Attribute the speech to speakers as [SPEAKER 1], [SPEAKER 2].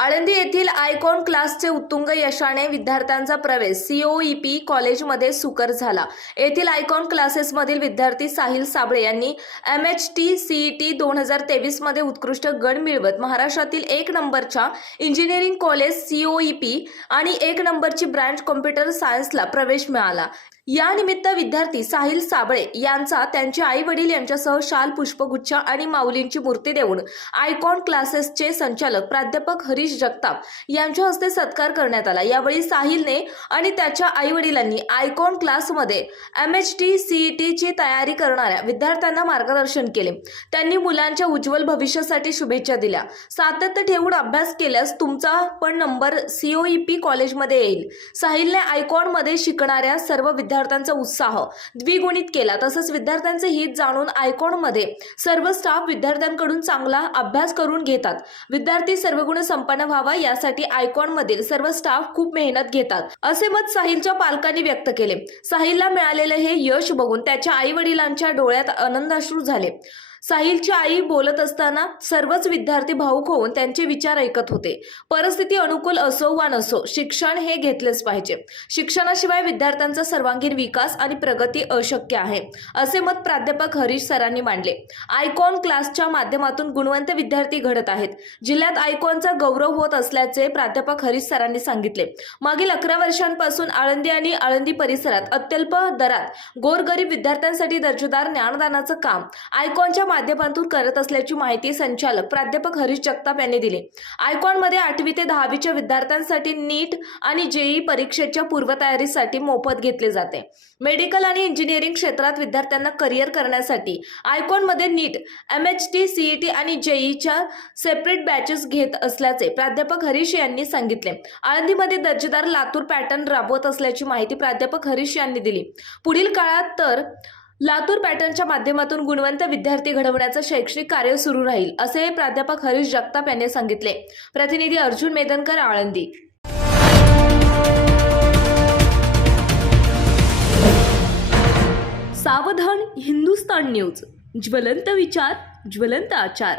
[SPEAKER 1] आळंदी येथील आयकॉन क्लासचे उत्तुंग यशाने विद्यार्थ्यांचा प्रवेश. सीओईपी कॉलेजमध्ये सुकर झाला. येथील आयकॉन क्लासेसमधील विद्यार्थी साहिल साबळे यांनी एम एच टी सीईटी दोन हजार तेवीसमध्ये उत्कृष्ट गण मिळवत महाराष्ट्रातील एक नंबरच्या इंजिनिअरिंग कॉलेज सीओईपी आणि एक नंबरची ब्रँच कॉम्प्युटर सायन्सला प्रवेश मिळाला. यानिमित्त विद्यार्थी साहिल साबळे यांचा त्यांचे आई वडील यांच्यासह शाल पुष्पगुच्छ आणि माऊलींची मूर्ती देऊन आयकॉन क्लासेसचे संचालक प्राध्यापक हरीश जगताप यांच्या हस्ते सत्कार करण्यात आला. यावेळी साहिलने आणि त्याच्या आई वडिलांनी आयकॉन क्लासमध्ये एम एच टी सीईटीची तयारी करणाऱ्या विद्यार्थ्यांना मार्गदर्शन केले. त्यांनी मुलांच्या उज्ज्वल भविष्यासाठी शुभेच्छा दिल्या. सातत्य ठेवून अभ्यास केल्यास तुमचा पण नंबर सीओईपी कॉलेजमध्ये येईल. साहिलने आयकॉनमध्ये शिकणाऱ्या सर्व विद्यार्थ्यांचा उत्साह द्विगुणित केला. तसंच विद्यार्थ्यांचे हित जाणून आयकॉनमध्ये सर्व स्टाफ विद्यार्थ्यांकडून चांगला अभ्यास करून घेतात. विद्यार्थी सर्वगुण संपन्न व्हावा यासाठी आयकॉनमधील सर्व स्टाफ खूप मेहनत घेतात. असे मत साहिलच्या पालकांनी व्यक्त केले. साहिलला मिळालेले हे यश बघून त्याच्या आई वडिलांच्या डोळ्यात आनंदाश्रू झाले. साहिलची आई बोलत असताना सर्वच विद्यार्थी भाऊक होऊन त्यांचे विचार ऐकत होते. परिस्थिती अनुकूल असो वा नसो शिक्षण हे घेतलेच पाहिजे. शिक्षणाशिवाय विद्यार्थ्यांचा सर्वांगीण विकास आणि प्रगती अशक्य आहे असे मत प्राध्यापक हरीश सरांनी मांडले. आयकॉन क्लासच्या माध्यमातून गुणवंत विद्यार्थी घडत आहेत. जिल्ह्यात आयकॉनचा गौरव होत असल्याचे प्राध्यापक हरीश सरांनी सांगितले. मागील अकरा वर्षांपासून आळंदी आणि आळंदी परिसरात अत्यल्प दरात गोरगरीब विद्यार्थ्यांसाठी दर्जेदार ज्ञानदानाचं काम आयकॉनच्या माध्यमातून करत असल्याची माहिती संचालक प्राध्यापक हरीश जगताप यांनी दिली. आयकॉनमध्ये आठवी ते दहावीच्या विद्यार्थ्यांसाठी नीट आणि जेई परीक्षेच्या पूर्वतयारीसाठी मोफत घेतले जाते. मेडिकल आणि इंजिनिअरिंग क्षेत्रात विद्यार्थ्यांना करिअर करण्यासाठी आयकॉनमध्ये NEET M H T CET आणि जेईच्या सेपरेट बॅचेस घेत असल्याचे प्राध्यापक हरीश यांनी सांगितले. आळंदीमध्ये दर्जेदार लातूर पॅटर्न राबवत असल्याची माहिती प्राध्यापक हरीश यांनी दिली. पुढील काळात तर लातूर पॅटर्नच्या माध्यमातून गुणवंत विद्यार्थी घडवण्याचं शैक्षणिक कार्य सुरू राहील असे प्राध्यापक हरीश जगताप यांनी सांगितले. प्रतिनिधी अर्जुन मेदनकर आळंदी.
[SPEAKER 2] सावधान हिंदुस्तान न्यूज. ज्वलंत विचार ज्वलंत आचार.